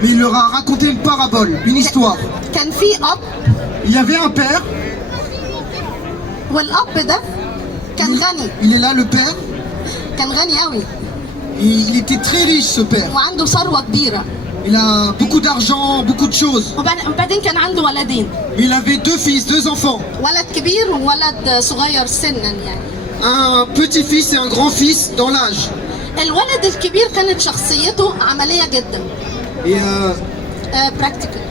Mais il leur a raconté une parabole, une histoire. كان في اب Il y avait un père, والاب ده كان غني. il est là le père, كان غني قوي et il était très riche ce père. وعنده ثروه كبيره. Il a beaucoup d'argent, beaucoup de choses. وبعدين كان عنده ولدين. Il avait deux fils, deux enfants. ولد كبير وولد صغير سنا يعني. Un petit-fils et un grand-fils dans l'âge. الولد الكبير كانت شخصيته عمليه جدا. Et, براكتيكال.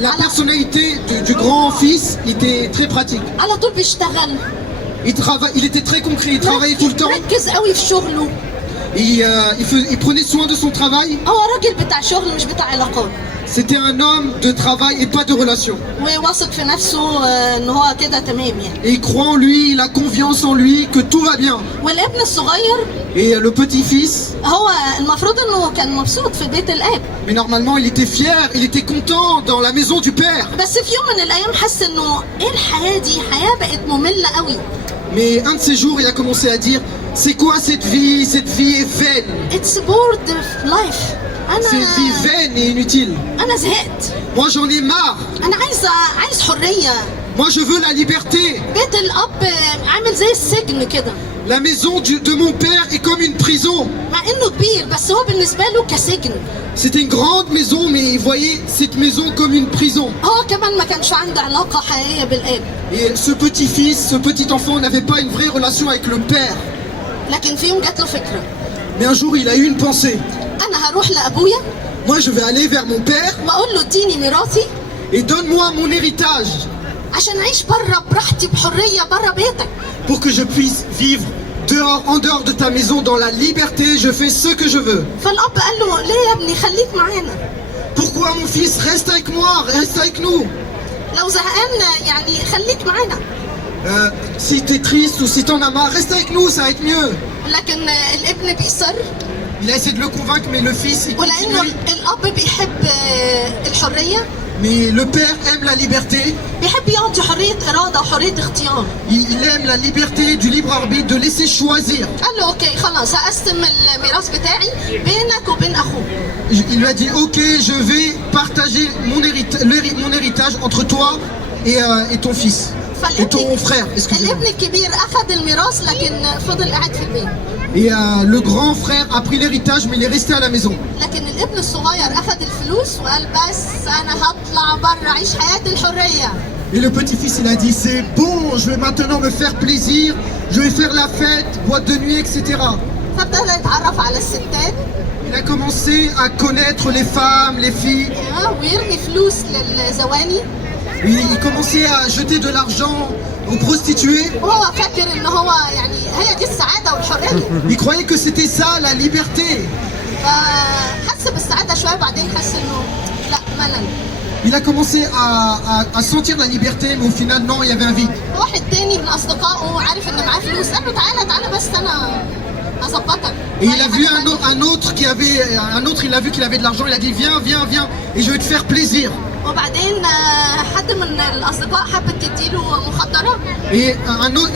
La personnalité du grand-fils était très pratique. على طول بيشتغل. Il était très concret, il travaillait tout le temps. مركز قوي في شغله. Il prenait soin de son travail. هو راجل بتاع شغل مش بتاع علاقات. C'était un homme de travail et pas de relation. وواثق في نفسه ان هو كده تمام يعني. Et il croit en lui, il a confiance en lui, que tout va bien. والابن الصغير Et le petit-fils, هو المفروض انه كان مبسوط في بيت الاب. mais normalement il était fier, il était content dans la maison du père. بس في يوم من الايام حس انه ايه الحياه دي؟ حياه بقت ممله قوي. Mais un de ces jours, il a commencé à dire, c'est quoi cette vie? Cette vie est vaine. It's bored life. Cette vie vaine et inutile. انا زهقت. Moi j'en ai marre. انا عايز حريه. Moi je veux la liberté. بيت الاب عامل زي السجن كده. La maison de mon père est comme une prison. مع انه كبير بس هو بالنسبه له كسجن. C'était une grande maison, mais vous voyez cette maison comme une prison. هو كمان ما كانش عنده علاقه حقيقيه بالاب. Et ce petit-fils, ce petit enfant n'avait pas une vraie relation avec le père. لكن في يوم جات له فكره. Mais un jour il a eu une pensée. انا هروح لابويا. Moi je vais aller vers mon père. واقول له اديني ميراثي. Et donne-moi mon héritage. عشان اعيش بره براحتي بحريه بره بيتك. Pour que je puisse vivre dehors, en dehors de ta maison, dans la liberté, je fais ce que je veux. فالاب قال له ليه يا ابني خليك معانا. Pourquoi mon fils? Reste avec moi, reste avec nous. لو زهقان يعني خليك معانا. Si t'es triste ou si t'en as marre, reste avec nous, ça va être mieux. لكن الابن بيصر. Il a essayé de le convaincre, mais le fils, il ولانه continue. الاب بيحب الحريه. Mais le père aime la liberté. بيحب يعطي حريه اراده وحريه اختيار. Il aime la liberté du libre arbitre, de laisser choisir. قال له اوكي خلاص هقسم الميراث بتاعي بينك وبين اخوك. Il lui a dit, ok, je vais partager mon héritage entre toi et ton fils. Et ton frère, excusez-moi. الابن الكبير اخذ الميراث لكن فضل قاعد في البيت. Et le grand frère a pris l'héritage, mais il est resté à la maison. لكن الابن الصغير اخذ الفلوس وقال بس انا هطلع بره اعيش حياه الحريه. Et le petit-fils, il a dit, c'est bon, je vais maintenant me faire plaisir, je vais faire la fête, boîte de nuit, etc. فابتدى يتعرف على الستات. Il a commencé à connaître les femmes, les filles. ويرمي فلوس للزواني. Il commençait à jeter de l'argent aux prostituées. وهو فاكر ان هو يعني هي دي السعاده والحريه. Il croyait que c'était ça, la liberté. فحس بالسعاده شويه بعدين حس انه لا ملل. Il a commencé à sentir la liberté, mais au final, non, il y avait un vide. واحد تاني من اصدقائه عارف ان معاه فلوس قال له تعالى بس انا هظبطك. Et il a vu un autre il a vu qu'il avait de l'argent, il a dit viens, et je vais te faire plaisir. وبعدين حد من الاصدقاء حبت تديله مخدرات. Et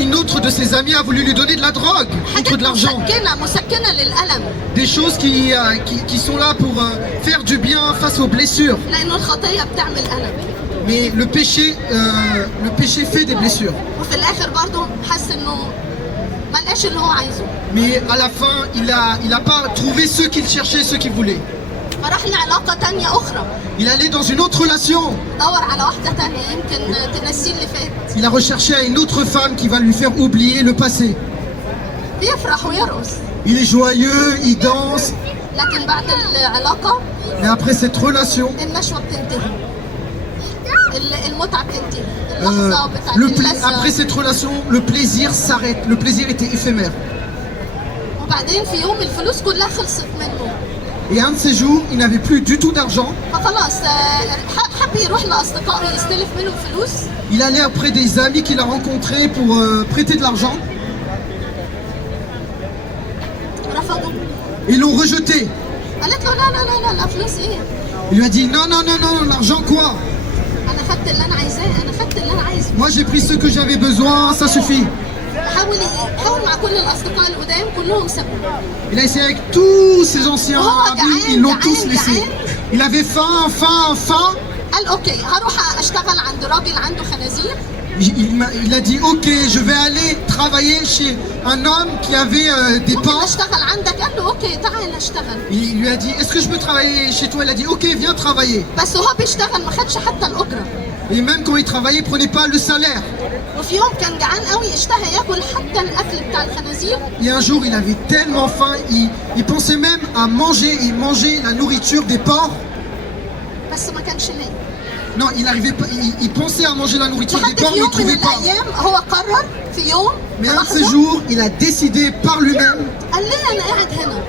une autre de ses amis a voulu lui donner de la drogue contre de l'argent. مسكنة للألم. Des choses qui sont là pour faire du bien face aux blessures. لأنه الخطية بتعمل ألم. Mais le péché fait des blessures. وفي الآخر برضه حس إنه ما لقاش اللي هو عايزه. Mais à la fin, il a pas trouvé ceux qu'il cherchait, ceux qu'il voulait. فراح لعلاقة تانية أخرى. Il allait dans une autre relation. دور على واحدة تانية يمكن تنسيه اللي فات. Il a recherché à une autre femme qui va lui faire oublier le passé. بيفرح ويرقص. Il est joyeux, il danse. لكن بعد العلاقة. Mais après cette relation. النشوة بتنتهي. المتعة بتنتهي. اللحظة بتاعت اللذة. Après cette relation, le plaisir s'arrête. Le plaisir était éphémère. وبعدين في يوم الفلوس كلها خلصت منه. Et un de ces jours, il n'avait plus du tout d'argent. فخلاص حب يروح لأصدقائه يستلف منهم فلوس. Il allait auprès des amis qu'il a rencontrés pour prêter de l'argent. رفضوا. Ils l'ont rejeté. قالت له لا فلوس ايه؟ Il lui a dit non, l'argent quoi? أنا خدت اللي أنا عايزاه، أنا خدت اللي أنا عايزه. Moi j'ai pris ce que j'avais besoin, ça suffit. حاول مع كل الاصدقاء القدام كلهم سابوه. Il a essayé avec tous ses anciens Oh, amis, ils l'ont tous laissé. Il avait faim. قال اوكي هروح اشتغل عند راجل عنده خنازير. Il a dit ok, je vais aller travailler chez un homme qui avait des ممكن pains. اشتغل عندك؟ قال له اوكي تعال اشتغل. Il lui a dit est-ce que je peux travailler chez toi? Il a dit ok, viens travailler. بس وهو بيشتغل ما خدش حتى الاجره. Et même quand il travaillait, il prenait pas le salaire. وفي يوم كان جعان قوي اشتهى ياكل حتى الاكل بتاع الخنازير. Et un jour, il avait tellement faim, il pensait même à manger, il mangeait la nourriture des porcs. بس ما كانش لاقي. Non, il arrivait pas, il pensait à manger la nourriture des لحد porcs, في mais il يوم من trouvait pas. الايام هو قرر في يوم Mais un de ces لحظة، jours, il a décidé par lui-même قال ليه انا قاعد هنا؟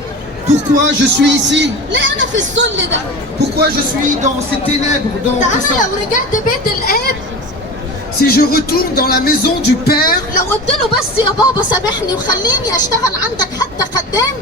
pourquoi je suis ici, ليه انا في الذل ده؟ pourquoi je suis dans ces ténèbres, dans ده tout ça. انا لو رجعت بيت الاب Si je retourne dans la maison du Père, لو قلت له بس يا بابا سامحني وخليني اشتغل عندك حتى خدام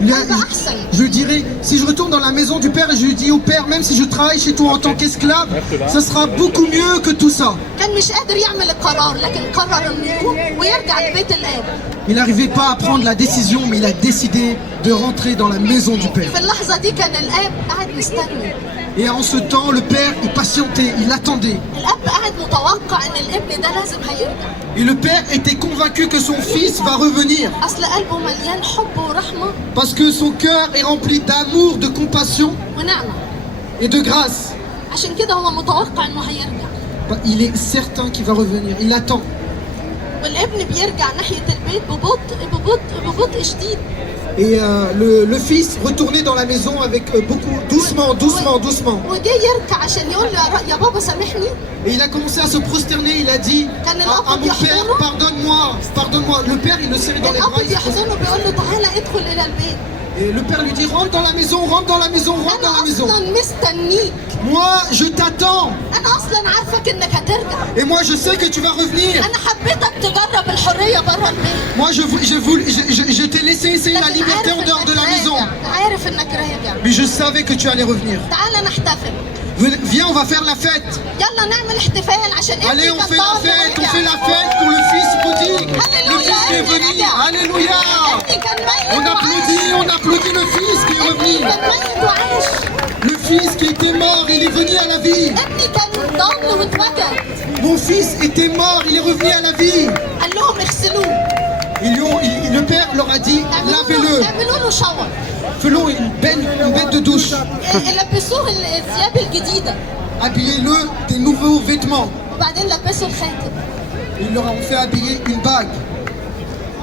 هيبقى احسن. je dirais, si je retourne dans la maison du Père et je lui dis au Père, même si je travaille chez toi en tant qu'esclave, ça sera beaucoup mieux que tout ça. كان مش قادر يعمل القرار لكن قرر انه يقوم ويرجع لبيت الاب. Il n'arrivait pas à prendre la décision, mais il a décidé de rentrer dans la maison du Père. في اللحظة دي كان الاب قاعد مستني. Et en ce temps, le Père, il patientait, il attendait. الاب قاعد متوقع ان الابن ده لازم هيرجع. Et le Père était convaincu que son fils va revenir. اصل قلبه مليان حب ورحمة Parce que son cœur est rempli d'amour, de compassion ونعمة. et de grâce. عشان كده هو متوقع انه هيرجع. Il est certain qu'il va revenir, il attend. والابن بيرجع ناحية البيت ببطء شديد. Et le fils retournait dans la maison avec beaucoup, doucement. وجاي يركع عشان يقول له يا بابا سامحني. Et il a commencé à se prosterner, il a dit à mon père, pardonne-moi. Le père, il le serrait dans les bras. الاب بيحضنه بيقول له تعالى ادخل الى البيت. Et le père lui dit rentre dans la maison. انا اصلا مستنيك. Moi, je t'attends. انا اصلا عارفك انك هترجع. Et moi, je sais que tu vas revenir. انا حبيتك تجرب الحرية بره البيت. Moi, je t'ai laissé essayer la liberté en dehors de la maison. عارف انك راجع. Mais je savais que tu allais revenir. تعالى نحتفل. Viens, on va faire la fête. يلا نعمل احتفال عشان Allez, on fait la fête pour le fils prodigue. Le fils qui est venu. Alléluia. On applaudit le fils qui est revenu. Le fils qui était mort, il est venu à la vie. ابني كان ضل واتوجد. Mon fils était mort, il est revenu à la vie. قال لهم اغسلوه. Le père leur a dit, lavez-le. اعملوا له شاور. Faisons une bête de douche. لبسوه الثياب الجديدة. Habillez-le des nouveaux vêtements. وبعدين لبسوا الخاتم. Ils leur ont fait habiller une bague.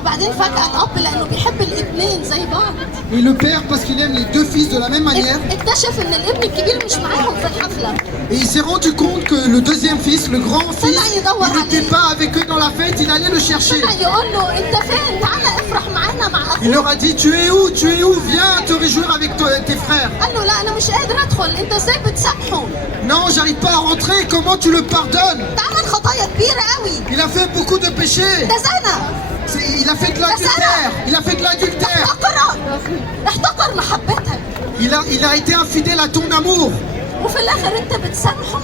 وبعدين فجأة الأب لأنه بيحب الابنين زي بعض. Et le père, parce qu'il aime les deux fils de la même manière, اكتشف إن الابن الكبير مش معاهم في الحفلة. et il s'est rendu compte que le deuxième fils, le grand fils, il n'était pas avec eux dans la fête, il allait le chercher. طلع يقول له أنت فين؟ تعالى افرح معانا مع أخوك. Il leur a dit, tu es où? Viens te réjouir avec tes frères. قال له لا أنا مش قادر أدخل، أنت إزاي بتسامحه؟ Non, j'arrive pas à rentrer, comment tu le pardonnes? ده عمل خطايا كبيرة قوي. Il a fait beaucoup de péchés. ده زنا. Il a fait de l'adultère. احتقر محبتك. Il a été infidèle à ton amour. وفي الآخر أنت بتسامحه.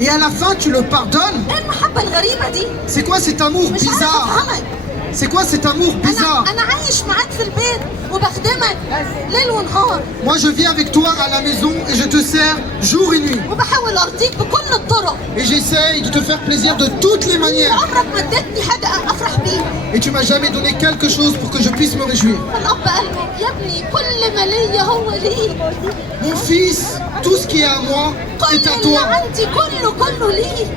Et à la fin, tu le pardonnes. إيه المحبة الغريبة دي؟ C'est quoi cet amour مش عارفة bizarre? أفهمك. C'est quoi cet amour bizarre? أنا عايش معاك في البيت وبخدمك ليل ونهار. Moi, je vis avec toi à la maison et je te sers jour et nuit. وبحاول أرضيك بكل الطرق. Et j'essaye de te faire plaisir de toutes les manières. عمرك ما اديتني حاجة أفرح بيها. Et tu m'as jamais donné quelque chose pour que je puisse me réjouir. الأب قال له يا ابني كل ما ليا هو ليك. Mon fils, tout ce qui est à moi كل est à اللي toi. عندي كله ليك.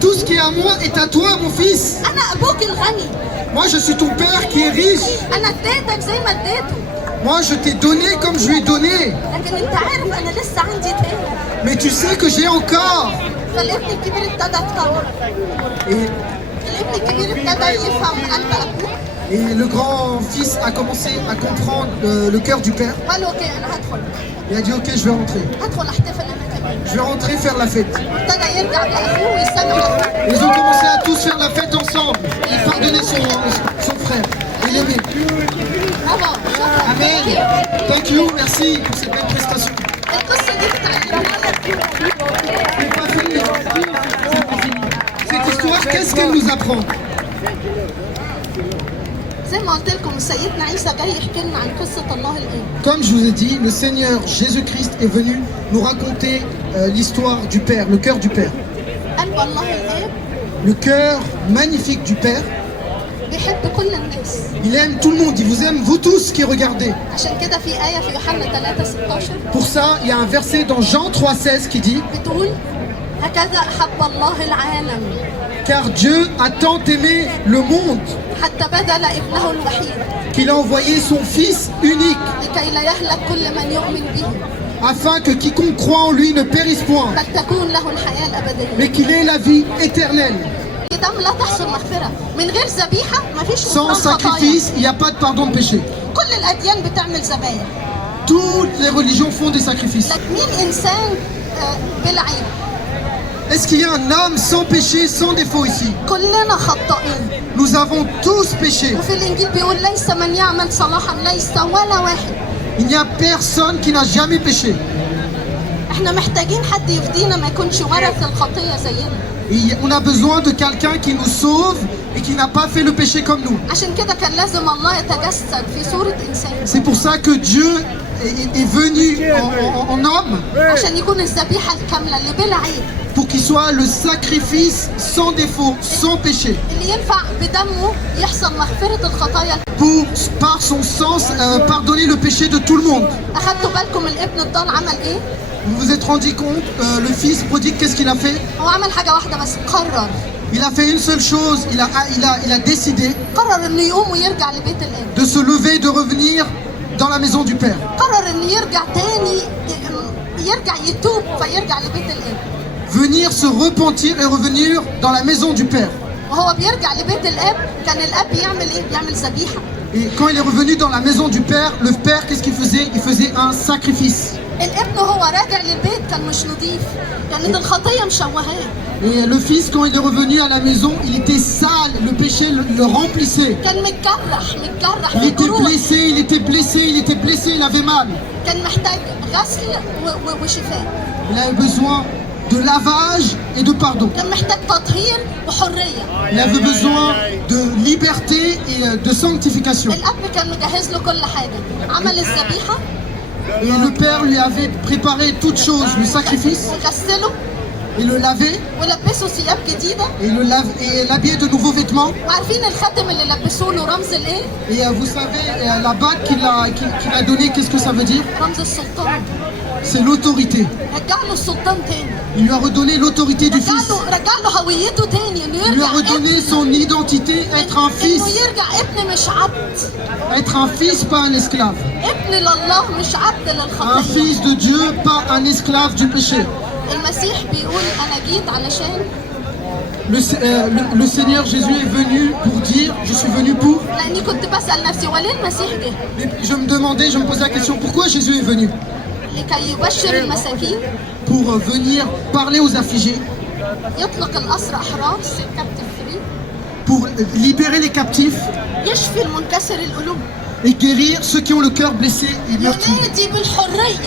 Tout ce qui est à moi est à toi, mon fils. أنا أبوك الغني. Moi, je suis ton père qui est riche. أنا اديتك زي ما اديته. Moi, je t'ai donné comme je lui ai donné. لكن أنت عارف أنا لسه عندي تاني. Mais tu sais que j'ai encore. فالابن الكبير ابتدى يتكبر. Et, الابن الكبير ابتدى يفهم قلب أبوه. et le grand-fils a commencé à comprendre le cœur du père. قال له أوكي أنا هدخل. Il a dit, ok, je vais rentrer. هدخل أحتفل أنا كمان. Je vais rentrer faire la fête. ابتدى يرجع لأخوه ويسامح أخوه. Ils ont commencé à tous faire la fête ensemble. Et pardonner son frère. Et l'aimer. برافو. شكرا. Amen. Thank you, merci pour cette belle prestation. القصة دي بتعلمنا C'est pas fini. C'est pas fini. Cette histoire, qu'est-ce qu'elle nous apprend? زي ما قلت لكم سيدنا عيسى جاي يحكي لنا عن قصة الله الآب. Comme je vous ai dit, le Seigneur Jésus-Christ est venu nous raconter l'histoire du Père, le cœur du Père. قلب الله الآب Le cœur magnifique du Père. بيحب كل الناس. Il aime tout le monde, il vous aime vous tous qui regardez. عشان كده في آية في يوحنا 3:16 Pour ça, il y a un verset dans Jean 3,16 qui dit بتقول هكذا أحب الله العالم Car Dieu a tant aimé le monde حتى بذل ابنه الوحيد qu'il a envoyé son Fils unique لكي لا يهلك كل من يؤمن به afin que quiconque croit en lui ne périsse point, بل تكون له الحياة الأبدية. mais qu'il ait la vie éternelle. دم لا تحصل مغفرة من غير ذبيحة مفيش Sans غفران خطايا. sacrifice, il n'y a pas de pardon de péché. كل الأديان بتعمل ذبايح. Toutes les religions font des sacrifices. لكن مين إنسان بلا عيب؟ Est-ce qu'il y a un homme sans péché, sans défaut ici? كلنا خطائين. Nous avons tous péché. وفي الإنجيل بيقول ليس من يعمل صلاحا ليس ولا واحد. Il n'y a personne qui n'a jamais péché. احنا محتاجين حد يفدينا ما يكونش ورث الخطية زينا. Et on a besoin de quelqu'un qui nous sauve et qui n'a pas fait le péché comme nous. عشان كده كان لازم الله يتجسد في صورة إنسان. C'est pour ça que Dieu est venu en homme عشان يكون الذبيحة الكاملة اللي بلا عيب. pour qu'il soit le sacrifice sans défaut, sans péché. اللي ينفع بدمه يحصل مغفرة الخطايا. Pour, par son sens, pardonner le péché de tout le monde. أخدتوا بالكم الابن الضال عمل إيه؟ Vous vous êtes rendu compte, le fils prodigue, qu'est-ce qu'il a fait? هو عمل حاجة واحدة بس قرر. Il a fait une seule chose, il a décidé قرر إنه يقوم ويرجع لبيت الآب. de se lever, de revenir dans la maison du Père. قرر إنه يرجع تاني يرجع يتوب فيرجع لبيت الآب. Venir se repentir et revenir dans la maison du Père. وهو بيرجع لبيت الآب كان الآب بيعمل إيه؟ بيعمل ذبيحة. Et quand il est revenu dans la maison du Père, le Père, qu'est-ce qu'il faisait? Il faisait un sacrifice. الابن هو راجع للبيت كان مش نظيف. كانت الخطية مشوهاه. Et le fils, quand il est revenu à la maison, il était sale, le péché le remplissait. كان متجرح Il était بجروح. blessé, il avait mal. كان محتاج غسل وشفاء. Il avait besoin de lavage et de pardon. كان محتاج تطهير وحرية. Il avait besoin de liberté et de sanctification. الأب كان مجهز له كل حاجة. عمل الذبيحة. Et le Père lui avait préparé toutes choses, le sacrifice, وغسله. et le laver, ولبسه ثياب جديدة. et l'habiller de nouveaux vêtements. وعارفين الخاتم اللي لبسوه له رمز الايه؟ Et vous savez, la bague qu'il a donnée, qu'est-ce que ça veut dire? رمز السلطان. C'est l'autorité. رجع له السلطان تاني. Il lui a redonné l'autorité du Fils. رجع له هويته تاني انه Il lui a يرجع redonné son identité, être un fils. انه يرجع ابن مش عبد. Être un fils, pas un esclave. ابن لله مش عبد Un للخطيه. fils de Dieu, pas un esclave du péché. المسيح بيقول انا جيت علشان Le Seigneur Jésus est venu pour dire, je suis venu pour. لاني كنت بسال نفسي وليه المسيح جه؟ Et je me posais la question, pourquoi Jésus est venu? لكي يبشر المساكين. Pour venir parler aux affligés, يطلق الاسرى احرار captive free. pour libérer les captifs يشفي المنكسر القلوب. et guérir ceux qui ont le cœur blessé et meurtri. ينادي بالحريه.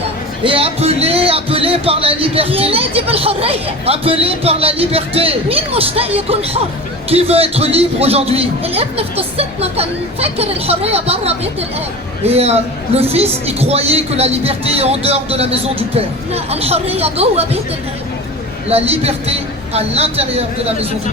Et appeler par la liberté. ينادي بالحريه. Appeler par la liberté. مين مشتاق يكون حر؟ Qui veut être libre aujourd'hui? الابن في قصتنا كان فاكر الحريه بره بيت الاب. Et le fils, il croyait que la liberté est en dehors de la maison du Père. لا الحريه جوه بيت الاب. La liberté à l'intérieur de la maison du Père.